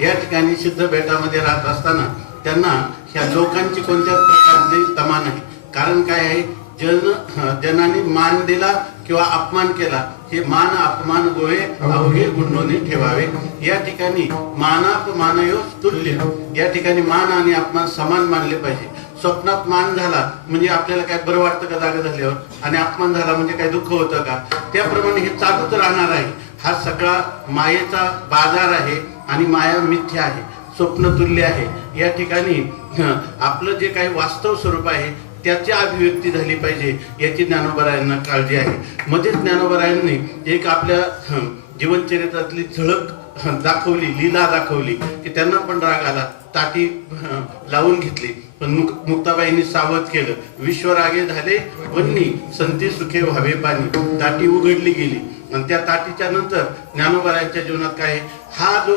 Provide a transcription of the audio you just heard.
या ठिकाणी सिद्ध बेटामध्ये राहत असताना त्यांना ह्या लोकांची कोणत्याच प्रकारची तमा नाही. कारण काय आहे, जनाने मान दिला किंवा अपमान केला, हे मान अपमान गोळे अवघे गुंडोने ठेवावे. या ठिकाणी मानापमानयो तुल्य, या ठिकाणी मान आणि अपमान समान मानले पाहिजे. स्वप्नात मान झाला म्हणजे आपल्याला काय बरं वाटतं का जागा झाल्यावर, आणि अपमान झाला म्हणजे काय दुःख होतं का? त्याप्रमाणे हे चालूच राहणार आहे. हा सगळा मायेचा बाजार आहे आणि माया मिथ्या आहे, स्वप्न तुल्य आहे. या ठिकाणी आपलं जे काही वास्तव स्वरूप आहे त्याची अभिव्यक्ती झाली पाहिजे याची ज्ञानोबरायांना काळजी आहे. मध्येच ज्ञानोबरायांनी एक आपल्या जीवनचरित्रातली झळक दाखवली, लीला दाखवली की त्यांना पण राग आला, ताटी लावून घेतली. पण मुक्ताबाईंनी सावध केलं, विश्वरागे झाले वन्नी संती सुखे व्हावे पाणी. ताटी उघडली गेली आणि त्या ताटीच्या नंतर ज्ञानोबरायांच्या जीवनात काय, हा जो